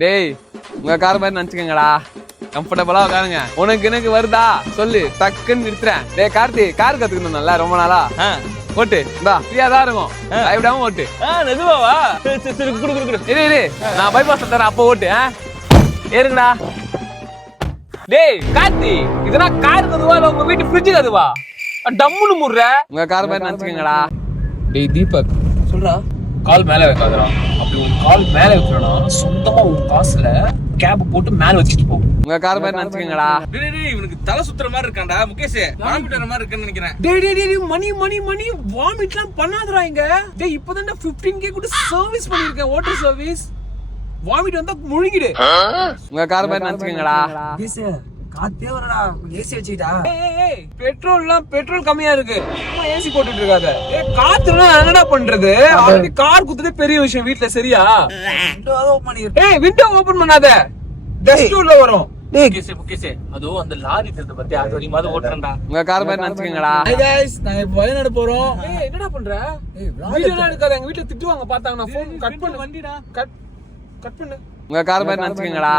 டேய் உங்க கார் மாதிரி நினைச்சுக்கங்கடா, கம்ஃபர்டபுளா உட்காருங்க. உனக்கு எனக்கு வருதா சொல்லு, டக்குன்னு நிறுத்துறேன். டேய் கார்த்தி, கார் கத்துக்கணும் நல்லா ரொம்ப நாளா. ஓட்டு இந்தா ஃப்ரீயா தான் இருக்கும், பயப்படாம ஓட்டு. நிஜமாவா? சரி குடு குடு குடு. இரு நான் பைபாஸ் தரேன், அப்போ ஓட்டு. ஏறுங்கடா. டேய் கார்த்தி, இதெல்லாம் கார் கதுவா இல்ல உங்க வீட்டு ஃப்ரிட்ஜ் கதுவா? டம்முன்னு முடுற. உங்க கார் மாதிரி நினைச்சுக்கங்கடா. டேய் தீபக் சொல்றா. கால் மேல வைக்காதடா. அப்படி ஒரு கால் மேல வைக்கறனா சொந்தமா ஒரு காசுல கேப் போட்டு மேல வச்சிட்டு போ. உங்க கார் மாதிரி நினைச்சுக்கங்கடா. டேய் இவனுக்கு தலை சுத்துற மாதிரி இருக்கான்டா முகேஷ். வாமிட் வர மாதிரி இருக்குன்னு நினைக்கிறேன். டேய் மணி வாமிட்லாம் பண்ணாதடா இங்க. டேய் இப்போதான் 15K கூட சர்வீஸ் பண்ணிருக்கேன், வாட்டர் சர்வீஸ். வாமிட் வந்தா முழுங்கிடு. உங்க கார் மாதிரி நினைச்சுக்கங்கடா. பேசு காத்தே வரடா, ஏசி வச்சிட்டா. ஏய் பெட்ரோல் கம்மியா இருக்கு, சும்மா ஏசி போட்டுட்டு இருக்காத. ஏய் காத்துனா என்னடா பண்றது? ஆல்ரெடி கார் குத்துதே பெரிய விஷயம் வீட்ல, சரியா? விண்டோ ஓபன் பண்ணிரு. ஏய் விண்டோ ஓபன் பண்ணாத, டஸ்ட் உள்ள வரும். முகேஷ் அதோ அந்த லாரி தெரியுது பத்தி, அது வரைக்கும் ஓட்டுறேன்டா. உங்க கார் மாதிரி நினைச்சுக்கங்கடா. ஹை गाइस, நான் இப்போ வயநாடு போறோம். ஏய் என்னடா பண்ற? ஏய் வீடியோ எடுக்காத, எங்க வீட்ல திட்டுவாங்க பார்த்தாங்க. நான் ஃபோன் கட் பண்ணு, வண்டிடா கட் பண்ணு. உங்க கார் மாதிரி நினைச்சுக்கங்கடா.